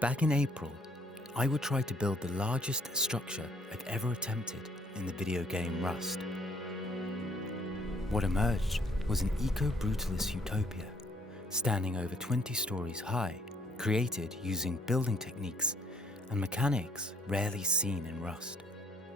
Back in April, I would try to build the largest structure I've ever attempted in the video game Rust. What emerged was an Eco-Brutalist Utopia, standing over 20 stories high, created using building techniques and mechanics rarely seen in Rust.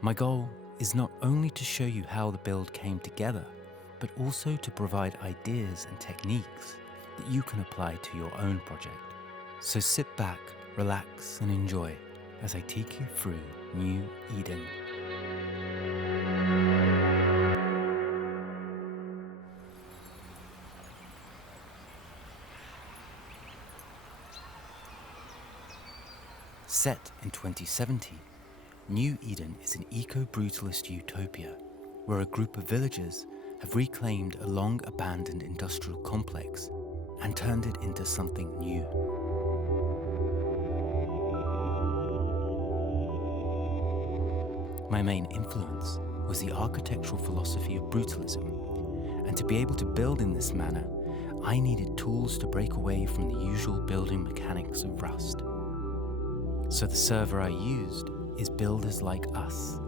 My goal is not only to show you how the build came together, but also to provide ideas and techniques that you can apply to your own project. So sit back, relax, and enjoy as I take you through New Eden. Set in 2070, New Eden is an eco-brutalist utopia where a group of villagers have reclaimed a long-abandoned industrial complex and turned it into something new. My main influence was the architectural philosophy of brutalism, and to be able to build in this manner, I needed tools to break away from the usual building mechanics of Rust. So the server I used is Builders Like Us,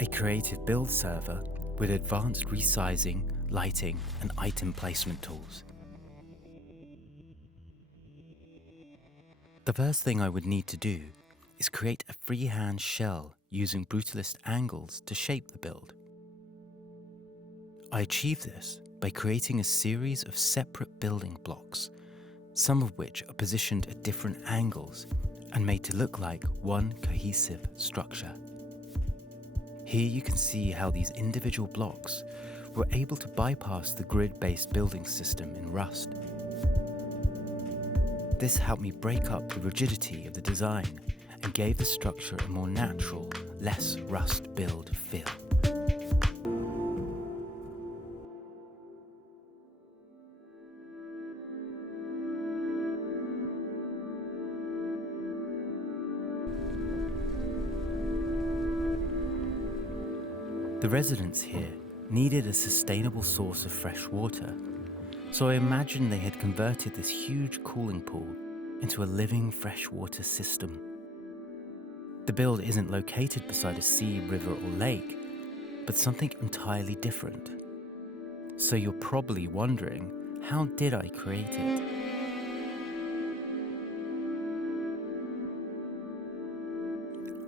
a creative build server with advanced resizing, lighting, and item placement tools. The first thing I would need to do is create a freehand shell using brutalist angles to shape the build. I achieved this by creating a series of separate building blocks, some of which are positioned at different angles and made to look like one cohesive structure. Here you can see how these individual blocks were able to bypass the grid-based building system in Rust. This helped me break up the rigidity of the design and gave the structure a more natural, less Rust build feel. The residents here needed a sustainable source of fresh water, so I imagined they had converted this huge cooling pool into a living freshwater system. The build isn't located beside a sea, river, or lake, but something entirely different. So you're probably wondering, how did I create it?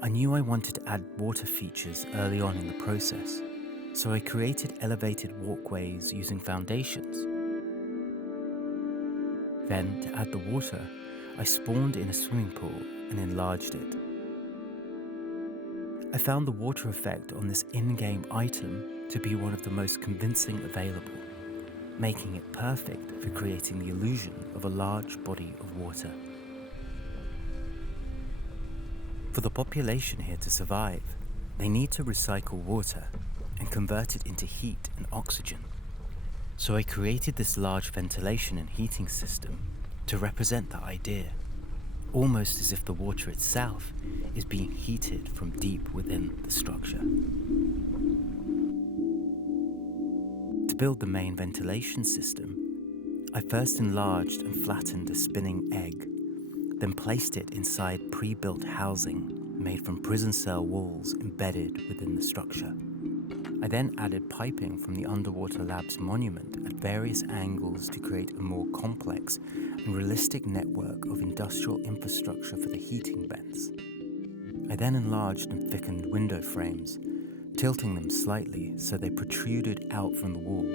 I knew I wanted to add water features early on in the process, so I created elevated walkways using foundations. Then, to add the water, I spawned in a swimming pool and enlarged it. I found the water effect on this in-game item to be one of the most convincing available, making it perfect for creating the illusion of a large body of water. For the population here to survive, they need to recycle water and convert it into heat and oxygen. So I created this large ventilation and heating system to represent that idea, almost as if the water itself is being heated from deep within the structure. To build the main ventilation system, I first enlarged and flattened a spinning egg, then placed it inside pre-built housing made from prison cell walls embedded within the structure. I then added piping from the Underwater Labs monument at various angles to create a more complex and realistic network of industrial infrastructure for the heating vents. I then enlarged and thickened window frames, tilting them slightly so they protruded out from the wall.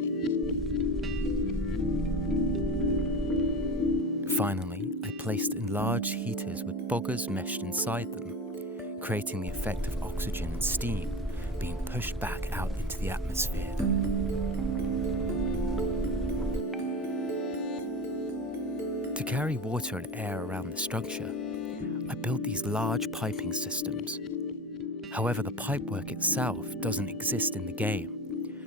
Finally, I placed enlarged heaters with boggers meshed inside them, creating the effect of oxygen and steam being pushed back out into the atmosphere. To carry water and air around the structure, I built these large piping systems. However, the pipework itself doesn't exist in the game,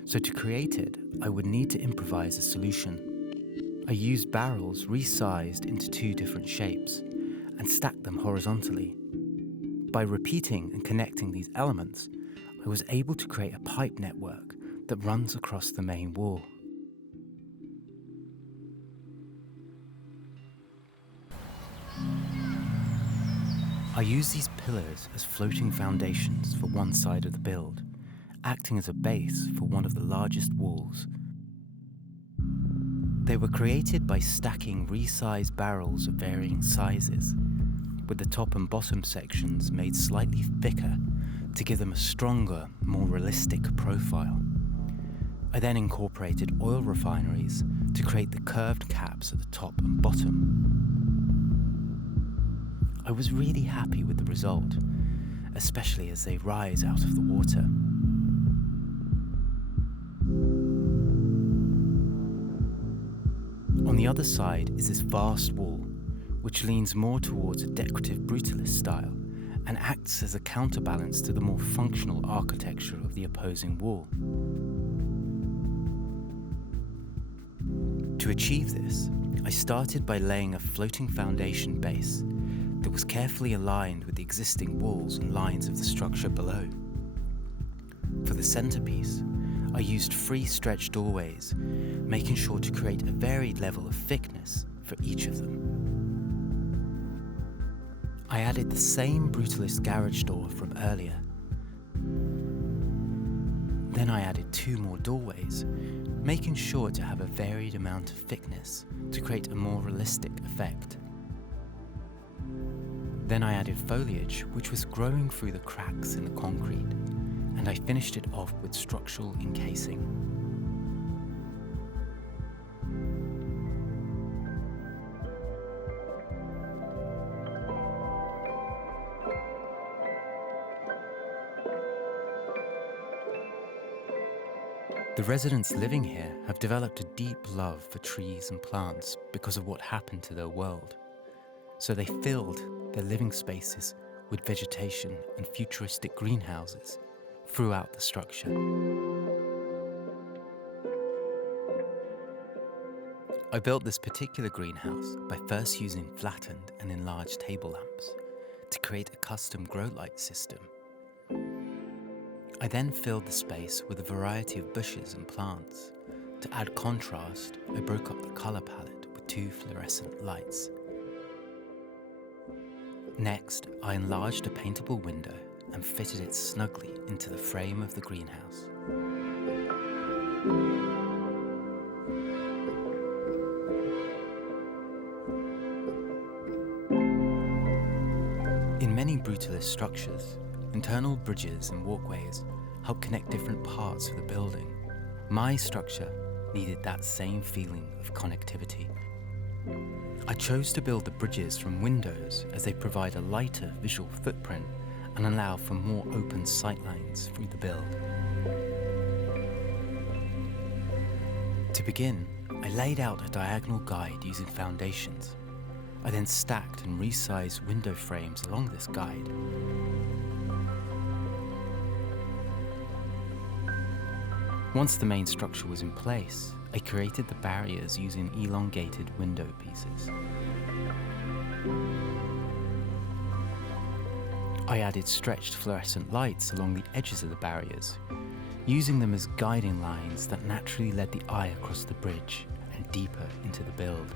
so to create it, I would need to improvise a solution. I used barrels resized into two different shapes and stacked them horizontally. By repeating and connecting these elements, I was able to create a pipe network that runs across the main wall. I used these pillars as floating foundations for one side of the build, acting as a base for one of the largest walls. They were created by stacking resized barrels of varying sizes, with the top and bottom sections made slightly thicker to give them a stronger, more realistic profile. I then incorporated oil refineries to create the curved caps at the top and bottom. I was really happy with the result, especially as they rise out of the water. On the other side is this vast wall, which leans more towards a decorative brutalist style and acts as a counterbalance to the more functional architecture of the opposing wall. To achieve this, I started by laying a floating foundation base that was carefully aligned with the existing walls and lines of the structure below. For the centerpiece, I used free stretch doorways, making sure to create a varied level of thickness for each of them. I added the same brutalist garage door from earlier. Then I added 2 more doorways, making sure to have a varied amount of thickness to create a more realistic effect. Then I added foliage, which was growing through the cracks in the concrete, and I finished it off with structural encasing. The residents living here have developed a deep love for trees and plants because of what happened to their world. So they filled their living spaces with vegetation and futuristic greenhouses throughout the structure. I built this particular greenhouse by first using flattened and enlarged table lamps to create a custom grow light system. I then filled the space with a variety of bushes and plants. To add contrast, I broke up the color palette with 2 fluorescent lights. Next, I enlarged a paintable window and fitted it snugly into the frame of the greenhouse. In many brutalist structures, internal bridges and walkways help connect different parts of the building. My structure needed that same feeling of connectivity. I chose to build the bridges from windows as they provide a lighter visual footprint and allow for more open sightlines through the build. To begin, I laid out a diagonal guide using foundations. I then stacked and resized window frames along this guide. Once the main structure was in place, I created the barriers using elongated window pieces. I added stretched fluorescent lights along the edges of the barriers, using them as guiding lines that naturally led the eye across the bridge and deeper into the build.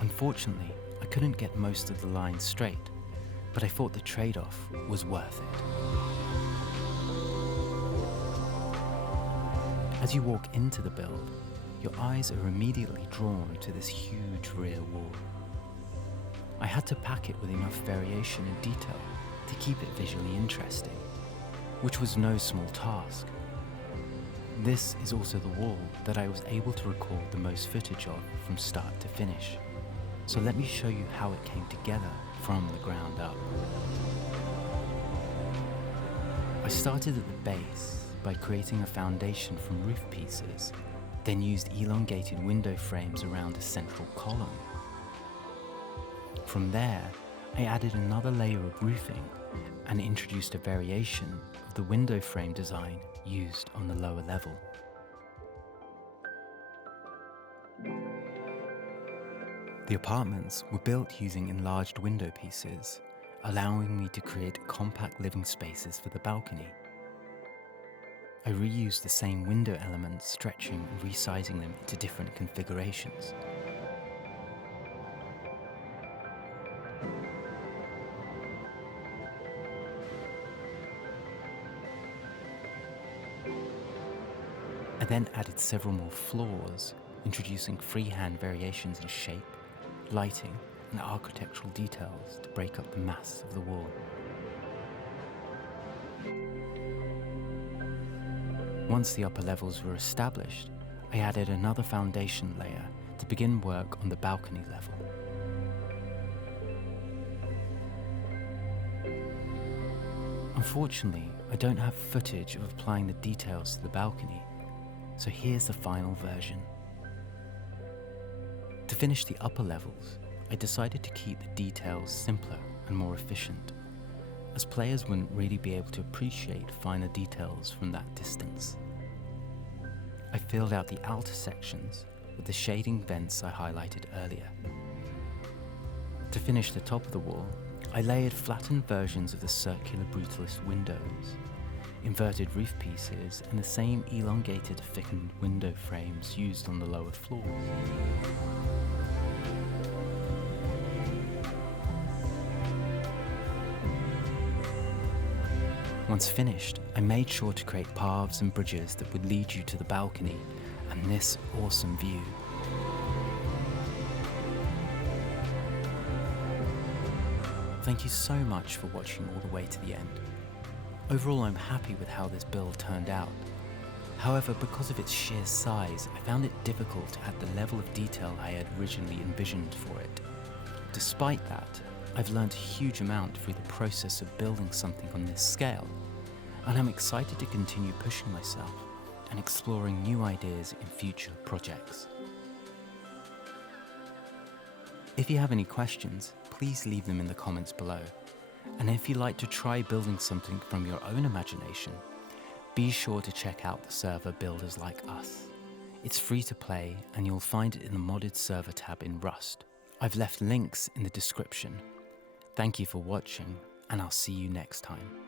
Unfortunately, I couldn't get most of the lines straight, but I thought the trade-off was worth it. As you walk into the build, your eyes are immediately drawn to this huge rear wall. I had to pack it with enough variation and detail to keep it visually interesting, which was no small task. This is also the wall that I was able to record the most footage of from start to finish. So let me show you how it came together from the ground up. I started at the base by creating a foundation from roof pieces, then used elongated window frames around a central column. From there, I added another layer of roofing and introduced a variation of the window frame design used on the lower level. The apartments were built using enlarged window pieces, allowing me to create compact living spaces for the balcony. I reused the same window elements, stretching and resizing them into different configurations. then added several more floors, introducing freehand variations in shape, lighting, and architectural details to break up the mass of the wall. Once the upper levels were established, I added another foundation layer to begin work on the balcony level. Unfortunately, I don't have footage of applying the details to the balcony, so here's the final version. To finish the upper levels, I decided to keep the details simpler and more efficient, as players wouldn't really be able to appreciate finer details from that distance. I filled out the outer sections with the shading vents I highlighted earlier. To finish the top of the wall, I layered flattened versions of the circular brutalist windows, inverted roof pieces, and the same elongated thickened window frames used on the lower floors. Once finished, I made sure to create paths and bridges that would lead you to the balcony and this awesome view. Thank you so much for watching all the way to the end. Overall, I'm happy with how this build turned out. However, because of its sheer size, I found it difficult to add the level of detail I had originally envisioned for it. Despite that, I've learned a huge amount through the process of building something on this scale, and I'm excited to continue pushing myself and exploring new ideas in future projects. If you have any questions, please leave them in the comments below. And if you'd like to try building something from your own imagination, be sure to check out the server Builders Like Us. It's free to play and you'll find it in the modded server tab in Rust. I've left links in the description. Thank you for watching, and I'll see you next time.